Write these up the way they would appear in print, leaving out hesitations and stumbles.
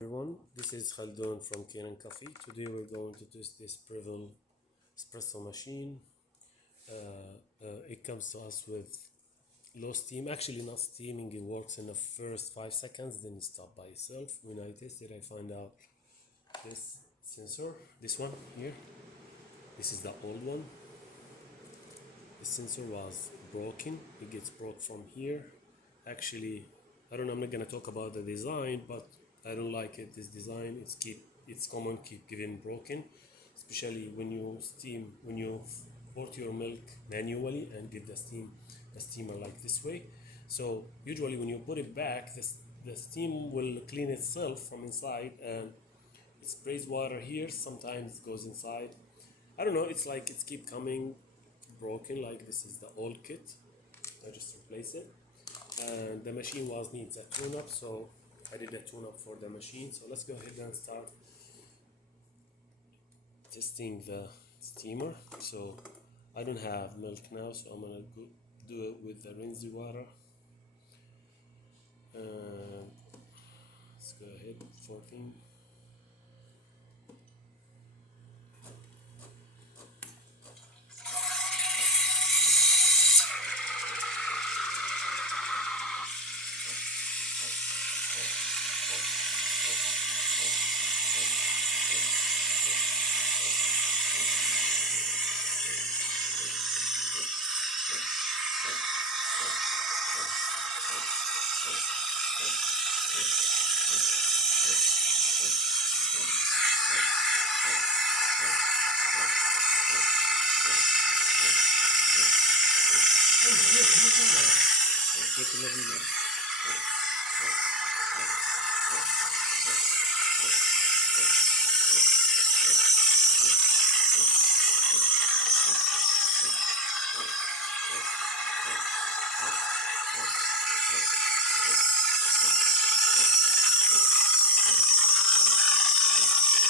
Everyone, this is Khaldun from Kanen Coffee. Today we're going to test this Breville espresso machine. It comes to us with low steam, actually not steaming, it works in the first 5 seconds, then it stops by itself. When I tested, I find out this sensor, this one here, this is the old one. The sensor was broken, it gets broke from here. Actually, I don't know, I'm not gonna talk about the design, but I don't like it. This design, it's common, keep getting broken, especially when you put your milk manually and get the steamer like this way. So usually when you put it back, the steam will clean itself from inside, and it sprays water here. Sometimes it goes inside. I don't know. It's like it's keep coming broken. Like this is the old kit. I just replace it, and the machine needs a tune-up, so I did a tune-up for the machine. So let's go ahead and start testing the steamer. So I don't have milk now, so I'm gonna do it with the rinsed water. Let's go ahead, 14.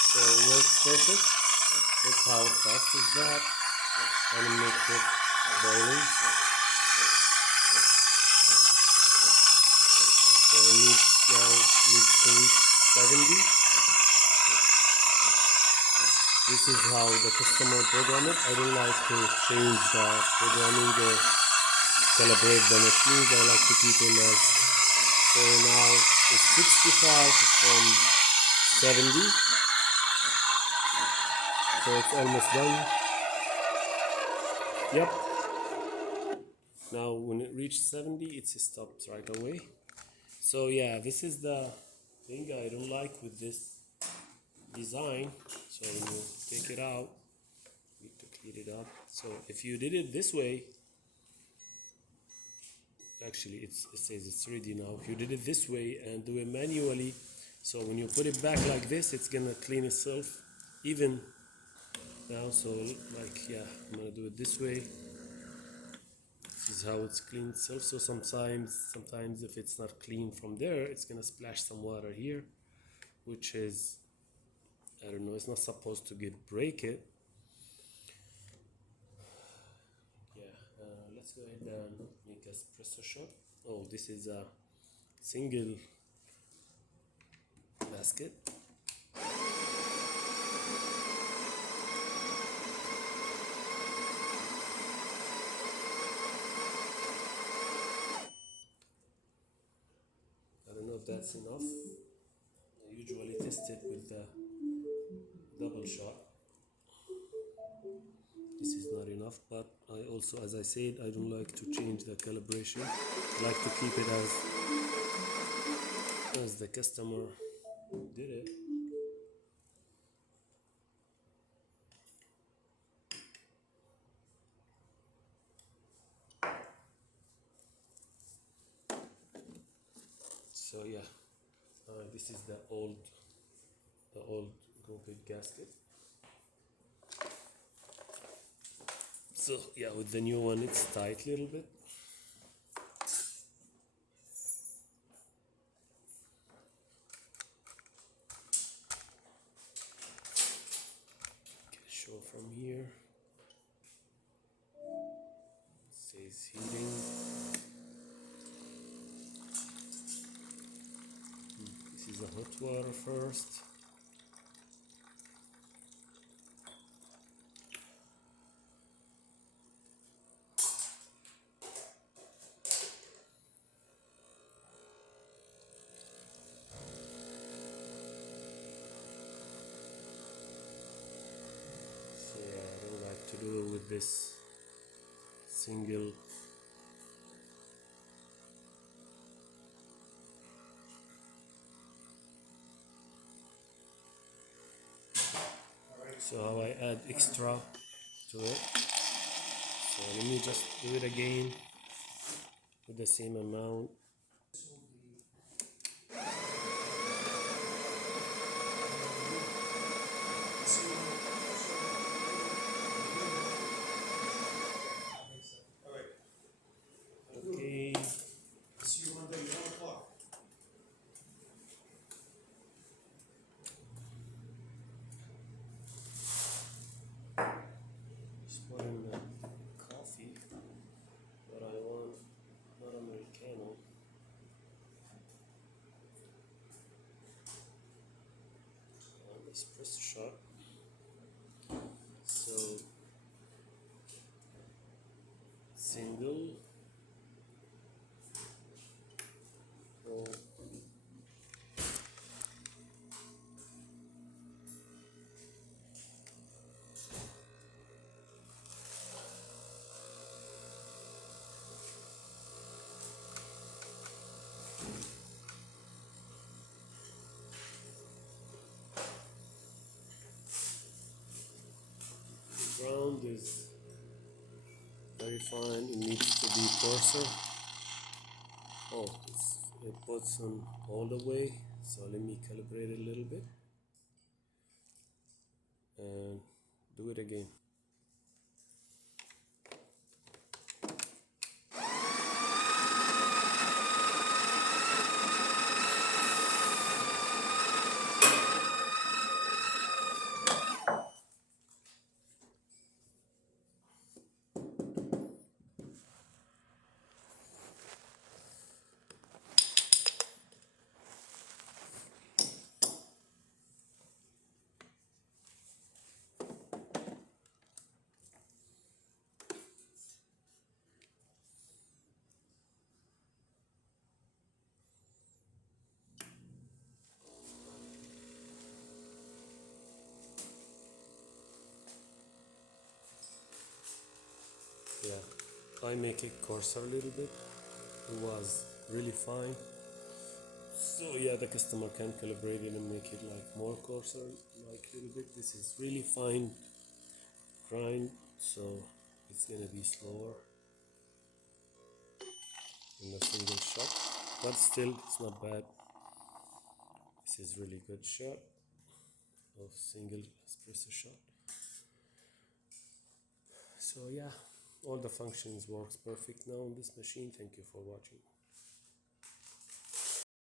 So it works perfect. Look how fast is that, and it makes it boiling. So it needs to reach 70. This is how the customer program it. I don't like to change the programming or calibrate the machines. I like to keep it as. So now it's 65 from 70. So it's almost done. Yep. Now when it reaches 70, it stops right away. So yeah, this is the thing I don't like with this design. So when you take it out, you need to clean it up. So if you did it this way, actually it says it's ready now. If you did it this way and do it manually, so when you put it back like this, it's gonna clean itself even now. So like, yeah, I'm gonna do it this way. This is how it's cleaned itself. So sometimes if it's not clean from there, it's gonna splash some water here, which is, I don't know, it's not supposed to break it. Yeah, let's go ahead and make a espresso shot. Oh, this is a single basket. I don't know if that's enough. I usually test it with the double shot. This is not enough, but I also, as I said, I don't like to change the calibration. I like to keep it as the customer did it. So yeah, this is the old grouped gasket. So yeah, with the new one, it's tight a little bit. Can show from here. It says heating. This is hot water first. So yeah, I don't like to do it with this single. So how I add extra to it. So let me just do it again with the same amount. Okay. See you Monday, 1 o'clock. Just put in the coffee that I want, not Americano. And espresso shot. So single. Oh. Ground is very fine. It needs to be coarser. Oh, it puts on all the way. So let me calibrate it a little bit and do it again. Yeah, I make it coarser a little bit. It was really fine. So yeah, the customer can calibrate it and make it like more coarser, like a little bit. This is really fine grind, so it's gonna be slower in the single shot, but still it's not bad. This is really good shot of single espresso shot. So yeah, all the functions works perfect now on this machine. Thank you for watching.